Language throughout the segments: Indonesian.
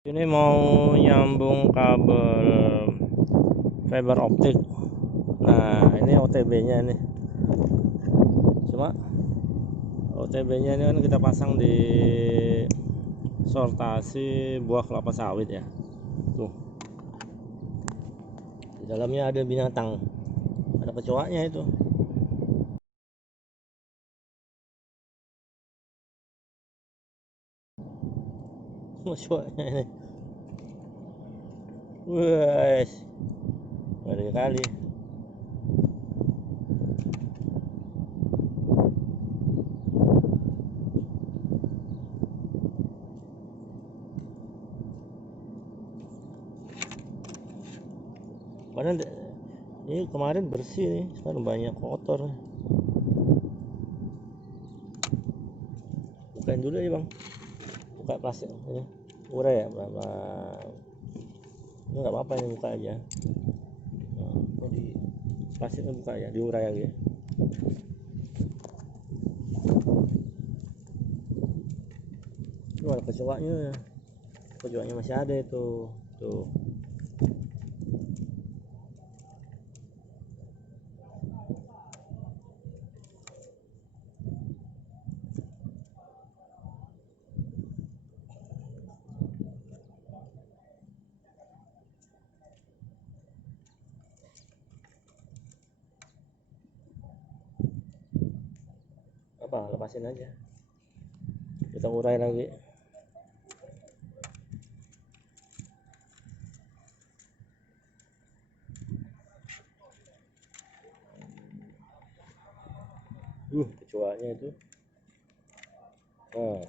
Ini mau nyambung kabel fiber optik. Nah, ini OTB-nya nih. Cuma OTB-nya ini kan kita pasang di sortasi buah kelapa sawit ya. Tuh. Di dalamnya ada binatang. Ada kecoaknya itu. Kecoaknya ini. Wes. Ngeri kali. Padahal ini kemarin bersih nih, sekarang banyak kotor. Bukain dulu ya bang, buka plastik ini urai ya berapa, ini nggak apa-apa, ini buka aja. Nah, di plastiknya buka ya, diurai lagi ya. Itu ada kecoaknya masih ada itu tuh. Apa, lepasin aja, kita urai lagi. Kecoaknya itu. Oh,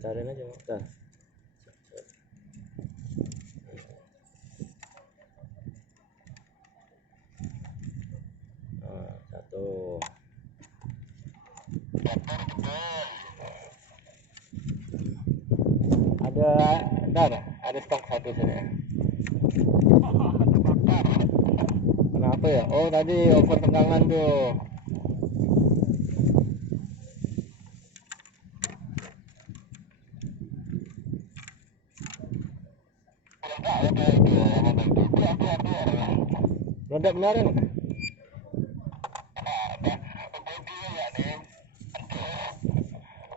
tarik aja udah. Nah, satu. Ada stok satu sini. Kenapa ya? Oh, tadi over tegangan tuh. Meledak kemarin.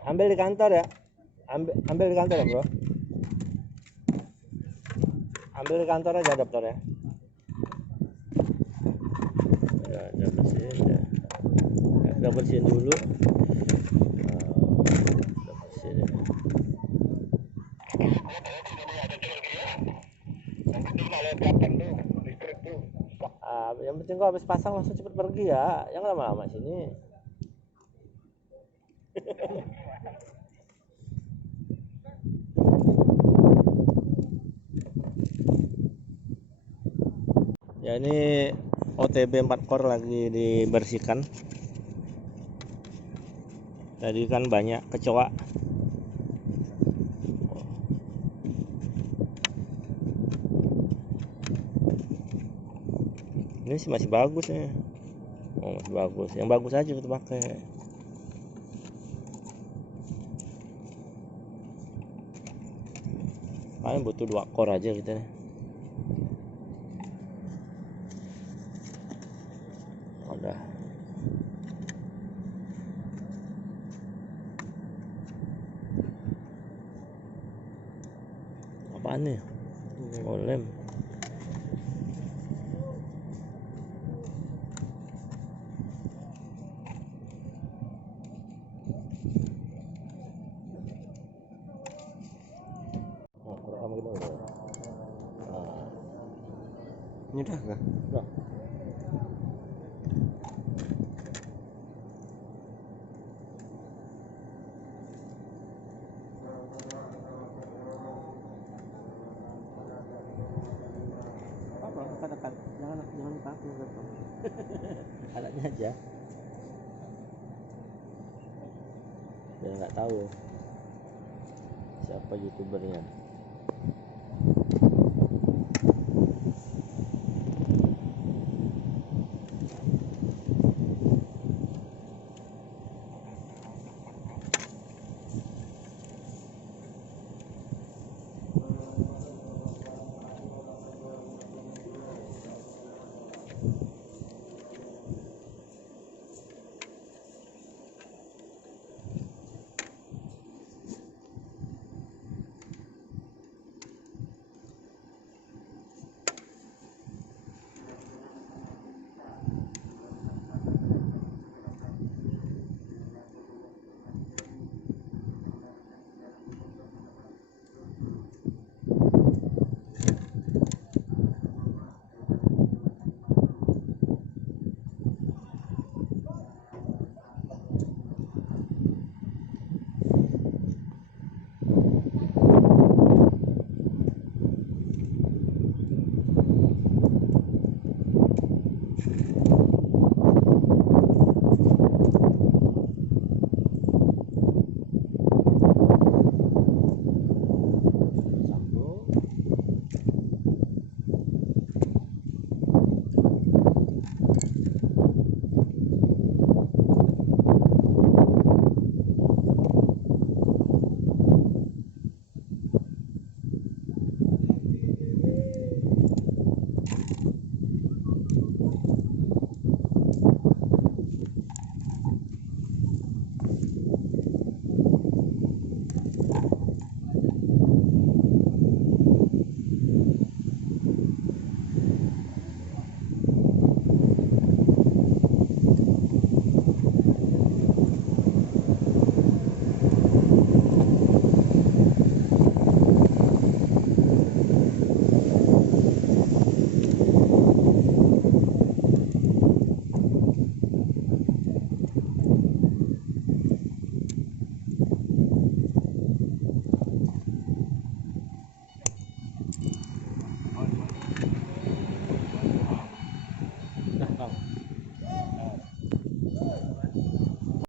Ambil di kantor ya. Ambil di kantor ya, bro. Ambil di kantor aja adaptor ya. Udah bersihin ya. Udah bersihin dulu. Udah bersihin ya. Yang penting kok habis pasang langsung cepet pergi ya, jangan lama-lama sini. Ya, ini OTB 4 core lagi dibersihkan. Tadi kan banyak kecoak. Ini sih masih bagus ya. Oh, masih bagus. Yang bagus aja kita pakai. Paling butuh 2 core aja kita nih. Udah. Apaan nih? Oh, lem. Ini udah enggak? Udah. Apa dekat-dekat? Jangan takut gitu. Alatnya aja. Biar nggak tahu siapa youtubernya.